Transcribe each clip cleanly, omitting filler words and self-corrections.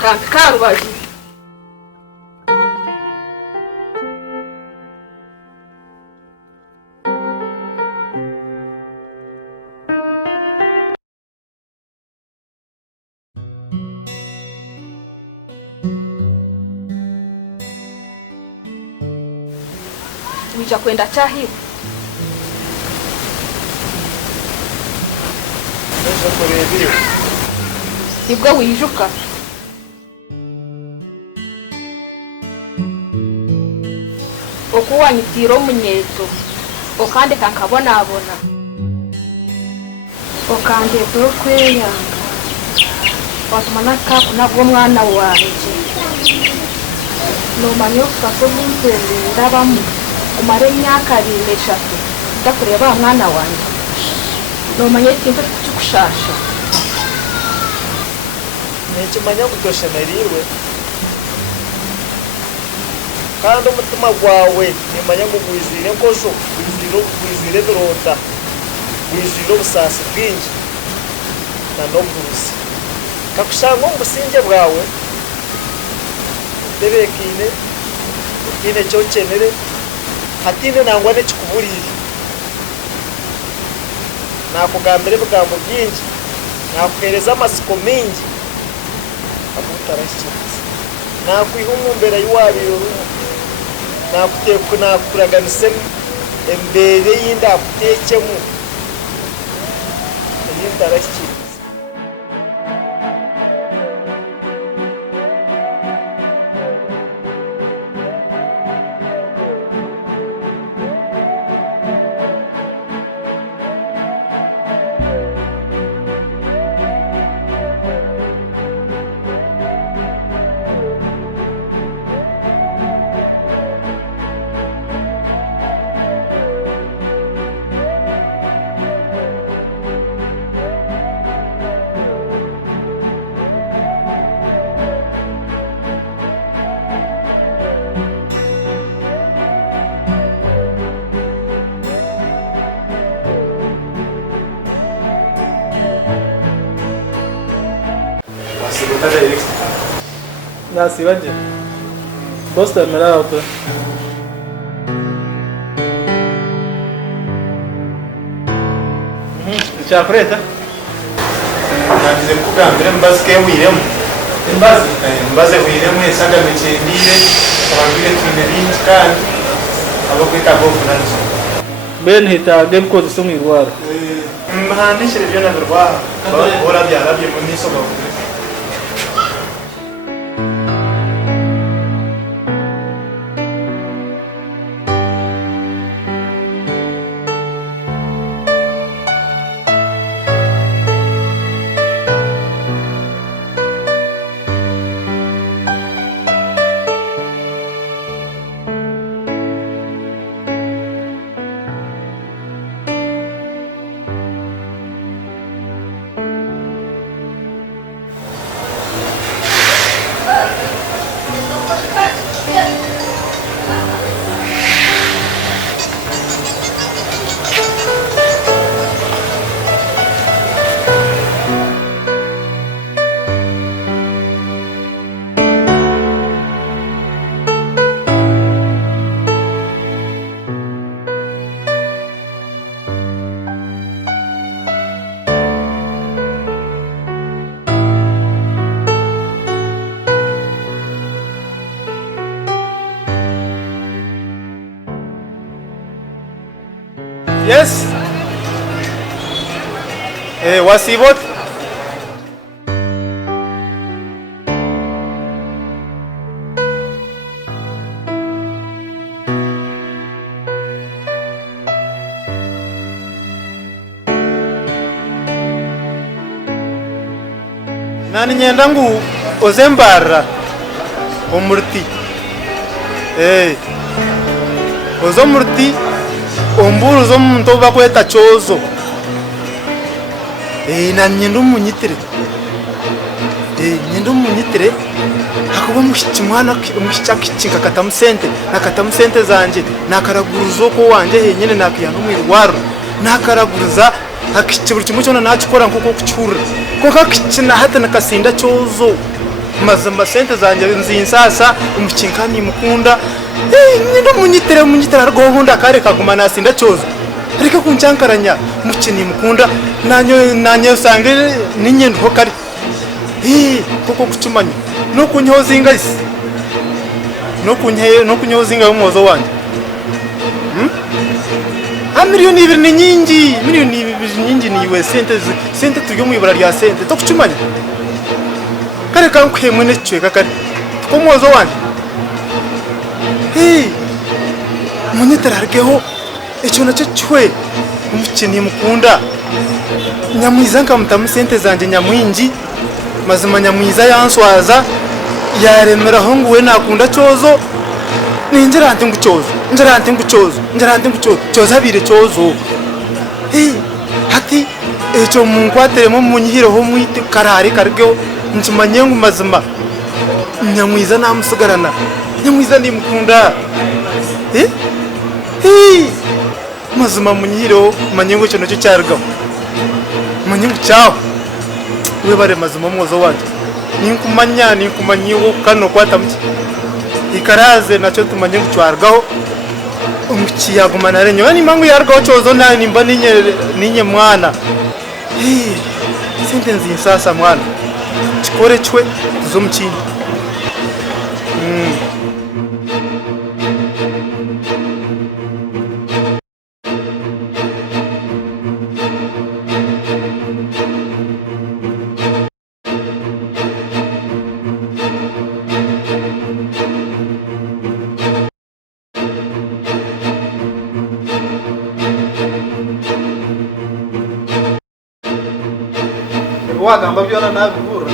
tanka karubaji wija kwenda chahi nibwo wijuka okuwanitira omunyeto okandeka nkabonabona okandeka okweyanga watuma nakakunabwo omwana wanje nomanya okufasa obumpende ndabamu umare imyaka 2-3 ndakureba mwana wanje nomanya ikintu cy'ukushasha nekimanya kutoshemerirwe kandi umutima gwawe nimanya ngo gwizire nkozo gwizire bironda gwizire obusasi bwingi na n'oburuzi kakushanga omubusinge bwawe tebekine utine cyokenere hatine nangwa nekikuburire nakugambire ebigambo byingi nakuhereza amasiko mingi abutarashikiza nakwiha omumbera yiwabiro nakuraganisemu embere eyindi akutekemu eyindi arashikiza Nasi banje. Bosta mera auto. Chafreta. Nagize kugambira mbazike wiremo. Mbaze wiremo esaga mechendire abagire tunelingi kandi abakwita bofu nanzo. Ben hita game code sumwirwara. Mbahandishire byo nabirwara. Ora byarabye mu niso bavuze. Yes. Wasibot. Nani nyenda ngu ozembara omurti. Ozomurti omburu zo muntu bakweta chozo. Na nyenda umunyitire. Nyenda umunyitire akuba mushikimwana mushikakicika katamusente nakatamusente zanje nakaraguruzo ko wanje henyene nakiyana umwirwaro nakaraguruza hakiciburi kimwe cyona nakikora nkuko kucyura ko kakicina hata nakasinda chozo mazima sente zanjye nzinsasa umukinka nimukunda nyine munyitera rw'ubundi akare kaguma nasinda cyozo ariko kuncyankaranya mukini mukunda nanyo usange n'inyendo kari kuko kucumanya no kunyoza ingasi no kunyoza inga y'umuzo wanjye miliyoni 2 ni nyingi, miliyoni 2 nyingi niwe sente turyo mu ibara rya sente to kucumanya kare kankwe mwene cwe kakari ko muzo wanjye munyitera argeho icyo nacyo cwe umukini mukunda nyamwiza nkamutamu sente zanjye nyamwingi mazima nyamwiza yanswaza yaremeraho nguwe nakunda cyozo ninjirante ngucyozo cyoza abire cyozo hati icyo munkwateremo munyihireho mwite karare kargeho nchimanye ngo mazima nyamwiza namusigarana nyamwiza ndimukunda mazima munyihireho manye ngo cyo nacyo cyargaho manye ngo cyaho we bare mazima mwozo wanje ninkumanyiwo kano kwatamye ikaraze nacyo tumanye ngo cyargaho umukiyagumana arenye bani mangu yargaho cyozo nta nimba ninye mwana sente nzinsasa mwana chikore chwe zo mchini wagamba byona nabibura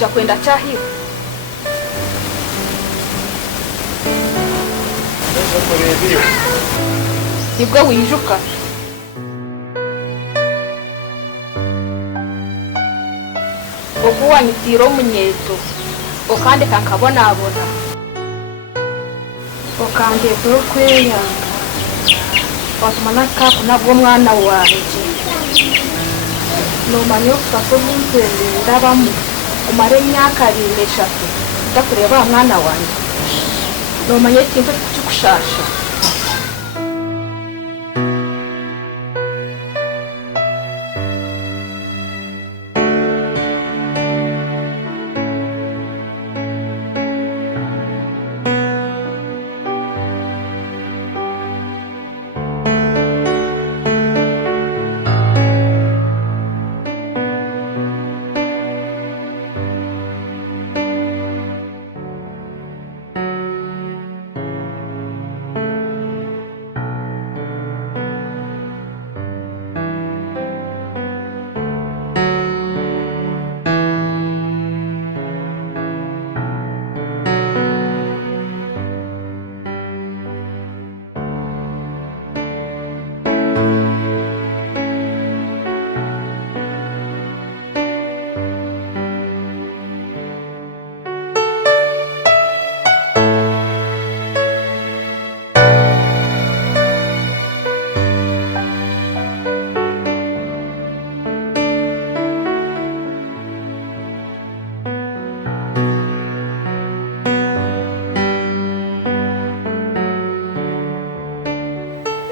cha kwenda chahi nibwo wijuka okuwa nitiro munyeto okande kankabonabona okande brokweya watumanaka kunabwo mwana wanje nomanyo kusasobunze ndabamu umare imyaka 2 ndakureba mwana wanjye nomanye kintu cyukushasha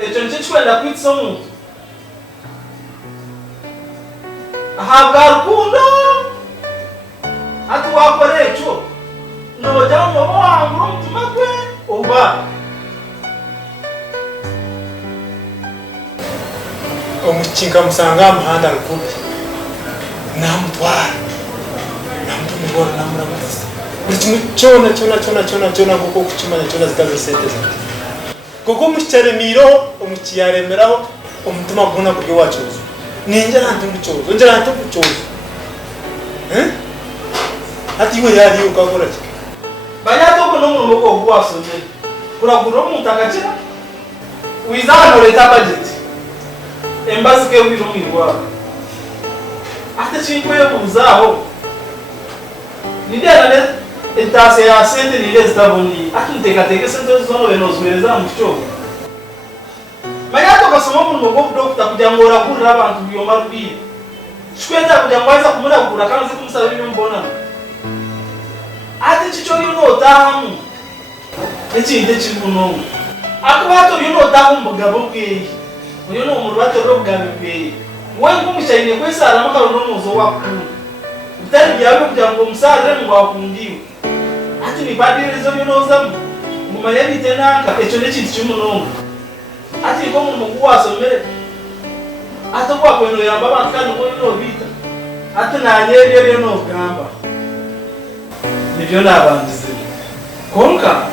Ekyo nikyo kikwenda kwitisa omuntu. Ahabwa rukundo ati wakora ekyo nojya mu mwobo wangura omutima gwe oba omukinka musanga amahanda rukubi namutwara namutumibora namuramutsa buri kimwe cyona kuko kukimanya cyona zikaze sente zate kuko mukicaremiro omukiyaremeraho omutima guna buryo wacuza ninjye nantungucozo njye nantungucozo ati iwe yari ukakora ki banyatoko n'umuntu wo gwasomye kuragura omuntu akakira wizana leta budget embassy ke wiro mirwa ate chinkwe buzaho nidera ne entase ya sente ni lesta boni akinteka teke sente zono benozwereza mucho mayato kasoma mu ngo doctor kujya ngora kurira abantu biyoma rubi shikwenda kujya ngwaza kumura kura kanze kumusaba bino mbona ate chicho yuno tahamu ekinde chibuno akubato yuno tahamu mugabo bwe uyu ni umuntu batero bwawe bwe we nk'umushayine kwesara makaruno muzo wakuru utari byawe kugira ngo umusaza ngo wakundiwe ati ni badirizo binoza mumanya bitenanga echo n'ekintu cy'umunongo ati ko mu mugu wasomere ati kwa kweno yamba abantu kandi ngo no bita ati nanyerere no gamba nibyo nabangize konka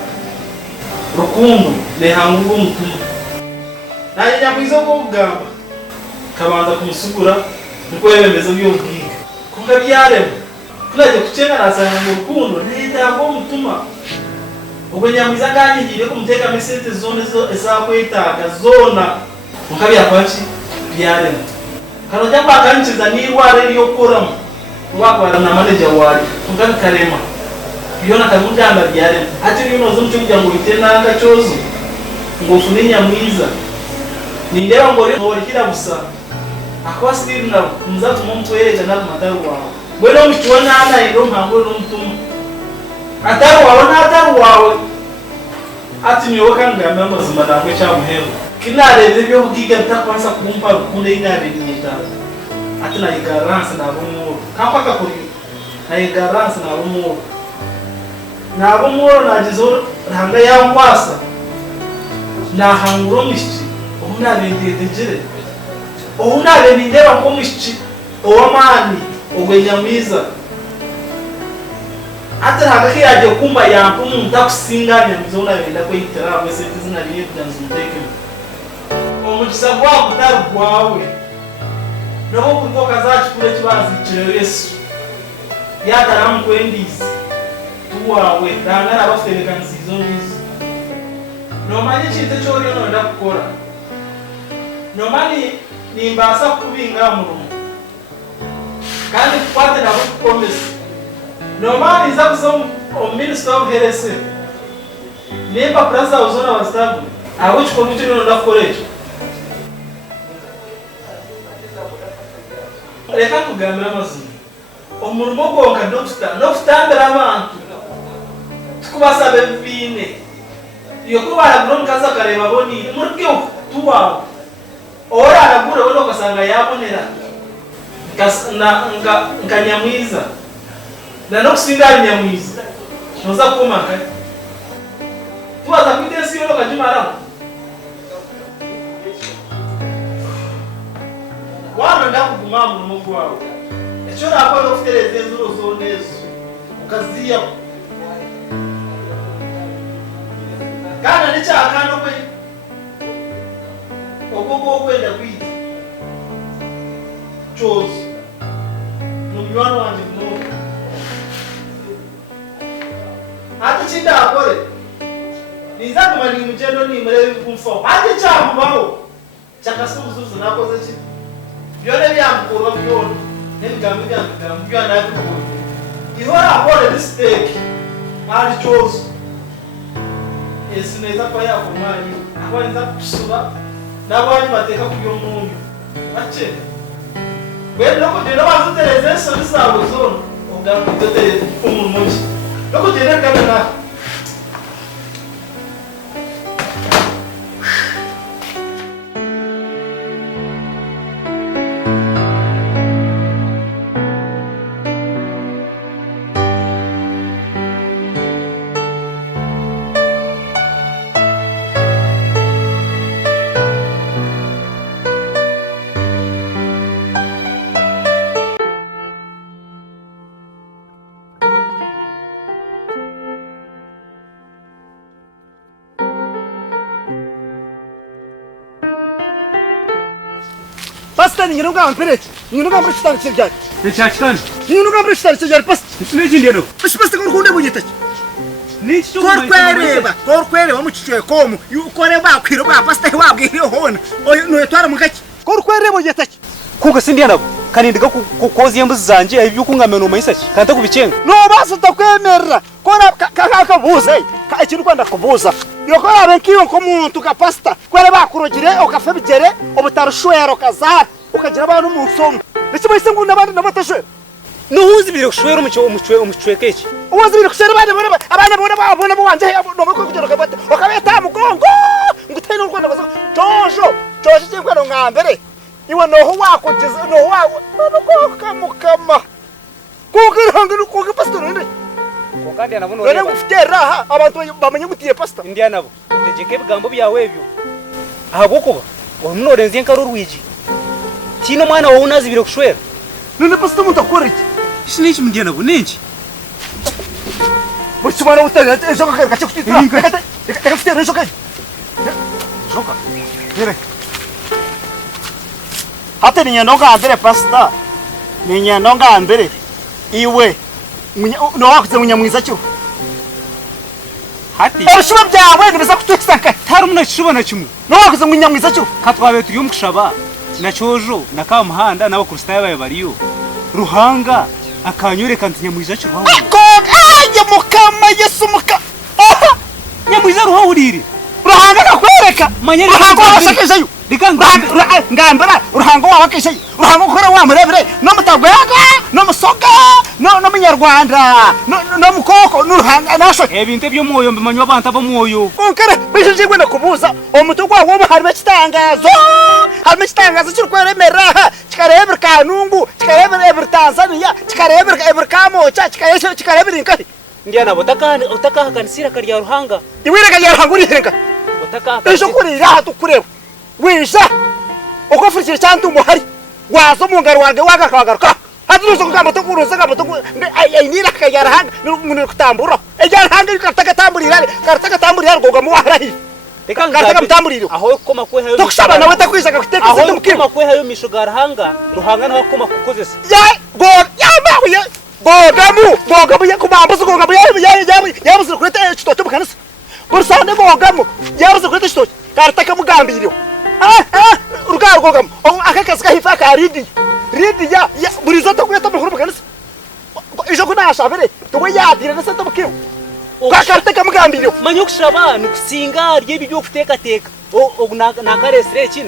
rukundo lehangu umutima naye nyamwizo kugamba kabanza kumusugura nuko yemeza byo bwiga kunga byaremo kulaje kuchenga nasanga mu rukundo nenda ngo mutuma ubwo nyamwiza nganyigire kumuteka mesete zone zo esakwetaga zona mukabi yakwachi byaremo kano cyangwa akanyiza nirware yo koramo wakwara na manager wari kunga karema yona kamujanga byaremo ati yuno zo mcyo kugira ngo bitenanga cyozo ngo fune nyamwiza nindeba ngo uri kira busa akwa still na muzatu muntu yeje na madaru wawe bweno mchwana ana ndo mpango no mtumu ataru wawe na ataru wawe ati niwe kanga mama zima na kwecha muhero kinare byo bugiga bitakwansa kumpa rukunde inabe nyita ati na igaranse na bomo kampaka kuri na igaranse na bomo najizo ranga yangwasa na hanguro mishi unabindidijire unabindideba ko mishi owamani ogwenyamiza ate hagaki yaje kumba yampu mutakusinganya muzona benda ko itara bese tizina liye byanzu muteke omukisa kwa kutaru kwawe nabo kutoka zacu kule kibazi Yesu yataramu kwendizi tuwawe dangara abafite kansizo nizo nomani chite chori no ndakukora nomani nimbasa kubinga murumu kandi kwate na promise nomani za kusoma o minister of health nemba plaza uzona wastabu aho chikomu chino ndakukorecho reka kugambira amazina omurumo gonka ndokutambira abantu tukubasabe bine iyo ko baragura mukaza kareba boni murke tuwa ora aragura wono kasanga yabonera nkanyamwiza na no kusinga nyamwiza noza kumaka tuwaza kwitesi yo kajimara wana ndakuguma mu mugu wawe echo raporo ofitereze nzuro zonezo ukaziya kana nichakano kwe ogogo kwenda kwita chozi numwana wanje no hata chinda akore niza kumani mujendo ni mure kumfo hata chamubaho chakasuzuzu nakoze chi byone byamukoro byone nengambiga ngambya nakuko ihora akore mistake ari chozi esineza kwa yako mali akwanza kusuba nabandi bateka kubyo munyu bache wenda ko dero bazutereze so bisabo zone ugamba itote umumuji loko dero kana na Pastor ni nyoga mpeleke. Nyoga mpeleke kitani cy'byari. Nshakitani. Nyoga mpeleke kitani cy'byari pastor. Siniki ndero. Pastor ko rukunde bugitaki. Niki cyo Korwereba mu kicuye komu. Ukore bakwiro ba pastor wabwire hona. Oyo no yatwara mu gaki. Korwereba bugitaki. Kuga sindiya nabo kanindiga kukoza yembuzi zanje ibyo kungamena umayisaki kanta kubicenga no basa takwemerera kora kakabuze ka ikintu kwanda kubuza yokora abenkiyo ko muntu ka pastor kwere bakurogire okafe bigere obutarushwero kazat ukagira abantu mu nsoma ndetse bayise ngo nabandi nabatashe nuhuzi bire kushwera umucwe keki uwazi bire kushwera abana bona bwanje no bako kugera kabate okabeta mugongo ngutene urwanda baza tojo cyangwa ngambere iwe noho wakugeza noho wawe mukama kugira ngo pastor nde kandi anabona ore gufitera aha abantu bamenye gutiye pastor indiya nabo tegeke bigambo byawe byo ahagukuba omunorenze nkarurwiji tino mwana wowe unazibire kushwera none pastor mutakora iki siniki mundiya nabo ninki Bukimana utanga ejo gace kutitira reka fitera ejo gace joka nere hata ni nyandonga mbere pastor ni nyandonga mbere iwe no wakuze munyamwiza cyo hati abashuma byawe nibeza kutwesaka tari muna kishubana kimwe no wakuze munyamwiza cyo katwabe turi umushaba na cyojo na kamuhanda nabo kristaye baye bariyo ruhanga akanyure kanti nyamwiza cyo bawo aje mukama Yesu muka nyamwiza ruhawurire ruhanga kakwereka manyeri ruhanga ngambara uruhango wabakishaye uruhango ukora wamurebere no mutagwega no musoga no munyarwanda no mukoko n'uruhanga nasho ebinte byo moyo mbimanywa abantu abo moyo onkere bijije gwenda kubuza omutugwa wobo harimo kitangazo cy'urweremera kikarebera kanungu kikarebera Tanzania kikarebera kamocha kikarebera inkari ndiya nabo utakahaganisira karya ruhanga iwireka ya ruhanga urihenga ejo kurira tukureba wisha ukofurikira cyantu muhari wazo mu ngaro wange wagakagaruka hatuzo kugamba tukuruza kamba ayinira kayarahanga n'umuntu kutambura ejyarahanga kartaka goga mu waharahi kartaka mutamburiro aho koma kwe hayo tukusaba nawe takwisaka kuteka aho koma kwe hayo mishuga rahanga ruhanga naho koma kukozesa ya go ya babuye gogamu yakubambuza gogamu yabuze kureta chitoto bukanisa bursande gogamu yabuze kureta chitoto kartaka mugambiro urugaro gogamu akakazi kahifa ka ridi ya burizo takweta mu bukanisa ijo kunashabere tuwe yadire nase tabukiyo kartaka mugambiro manyokushaba nukusinga ryebi byo kuteka teka nakaresireki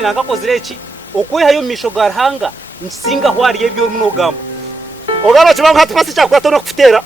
nakakozireki okwe hayo mishoga rahanga nsinga hwariye byo munogamba ogaba chibanga hatupasi cyakwato no kufutera